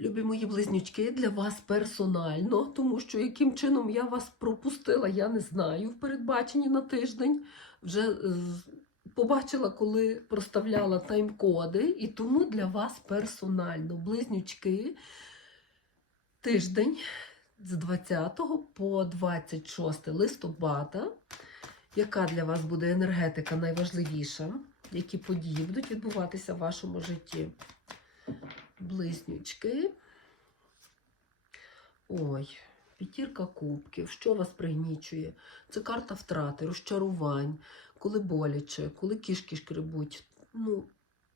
Любі мої близнючки, для вас персонально, тому що яким чином я вас пропустила, я не знаю в передбаченні на тиждень. Вже побачила, коли проставляла тайм-коди, і тому для вас персонально. Близнючки, тиждень з 20 по 26 листопада. Яка для вас буде енергетика найважливіша? Які події будуть відбуватися в вашому житті? Близнючки. Ой, п'ятірка кубків. Що вас пригнічує? Це карта втрати, розчарувань, коли боляче, коли кішки шкребуть. Ну,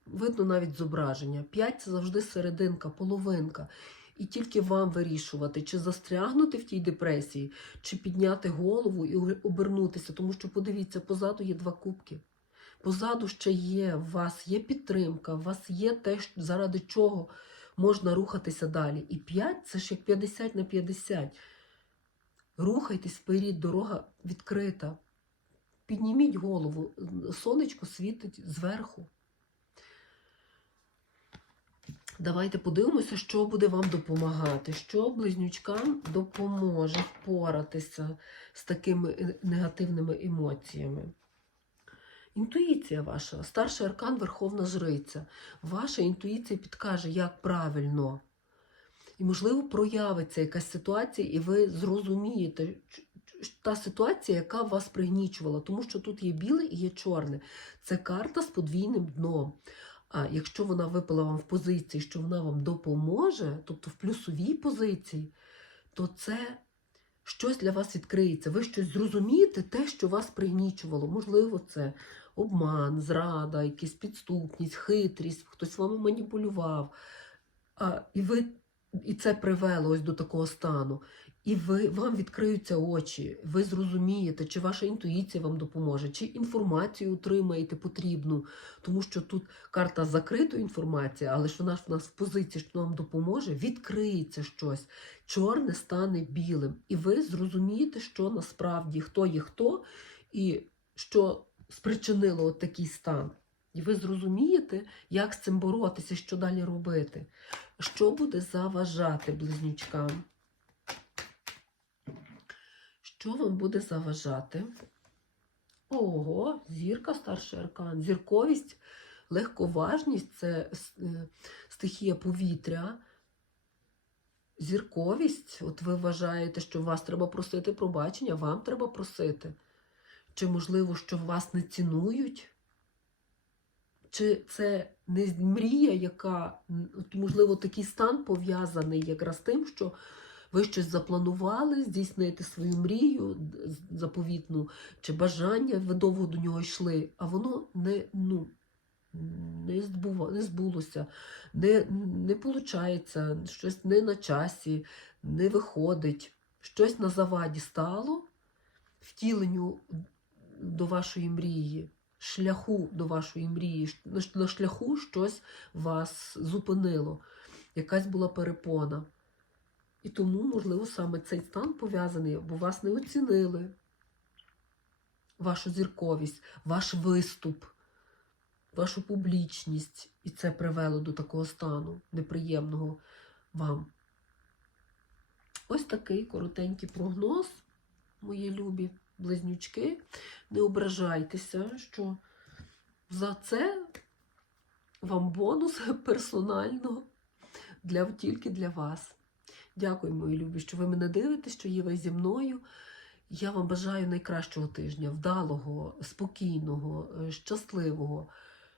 видно навіть зображення. П'ять це завжди серединка, половинка. І тільки вам вирішувати, чи застрягнути в тій депресії, чи підняти голову і обернутися. Тому що, подивіться, позаду є два кубки. Позаду ще є, у вас є підтримка, у вас є те, заради чого можна рухатися далі. І 5 це ж як 50 на 50. Рухайтесь вперед, дорога відкрита. Підніміть голову, сонечко світить зверху. Давайте подивимося, що буде вам допомагати, що близнючкам допоможе впоратися з такими негативними емоціями. Інтуїція ваша, старший аркан Верховна Жриця. Ваша інтуїція підкаже, як правильно. І, можливо, проявиться якась ситуація, і ви зрозумієте та ситуація, яка вас пригнічувала, тому що тут є біле і є чорне. Це карта з подвійним дном. А якщо вона випала вам в позиції, що вона вам допоможе, тобто в плюсовій позиції, то це щось для вас відкриється. Ви щось зрозумієте, те, що вас пригнічувало. Можливо, це обман, зрада, якась підступність, хитрість, хтось вами маніпулював. А, І ви, і це привело ось до такого стану. І ви, вам відкриються очі, ви зрозумієте, чи ваша інтуїція вам допоможе, чи інформацію отримаєте потрібну. Тому що тут карта закритої інформації, але ж вона ж в нас в позиції, що вам допоможе, відкриється щось. Чорне стане білим. І ви зрозумієте, що насправді хто є хто, і що спричинило от такий стан. І ви зрозумієте, як з цим боротися, що далі робити. Що буде заважати близнючкам? Що вам буде заважати? Ого, зірка старший аркан. Зірковість, легковажність це е, стихія повітря. Зірковість, от ви вважаєте, що вас треба просити пробачення, вам треба просити. Чи, можливо, що вас не цінують? Чи це не мрія, яка, можливо, такий стан пов'язаний якраз тим, що ви щось запланували, здійснити свою мрію заповітну, чи бажання, ви довго до нього йшли, а воно не ну, не, збува, не збулося, не не виходить, щось не на часі, не виходить, щось на заваді стало втіленню до вашої мрії, шляху до вашої мрії, на шляху щось вас зупинило, якась була перепона. І тому, можливо, саме цей стан пов'язаний, бо вас не оцінили, вашу зірковість, ваш виступ, вашу публічність. І це привело до такого стану неприємного вам. Ось такий коротенький прогноз, мої любі близнючки. Не ображайтеся, що за це вам бонус персонально для, тільки для вас. Дякую, мої любі, що ви мене дивитесь, що є ви зі мною. Я вам бажаю найкращого тижня, вдалого, спокійного, е, щасливого,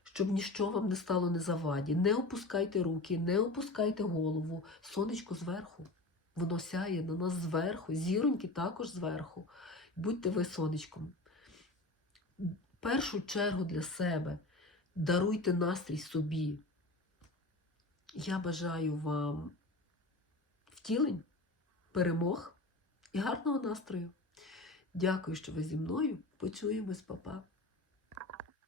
щоб ніщо вам не стало не заваді. Не опускайте руки, не опускайте голову. Сонечко зверху. Воно сяє на нас зверху, зіроньки також зверху. Будьте ви сонечком. В першу чергу для себе даруйте настрій собі. Я бажаю вам втілень, перемог і гарного настрою. Дякую, що ви зі мною. Почуємось, папа.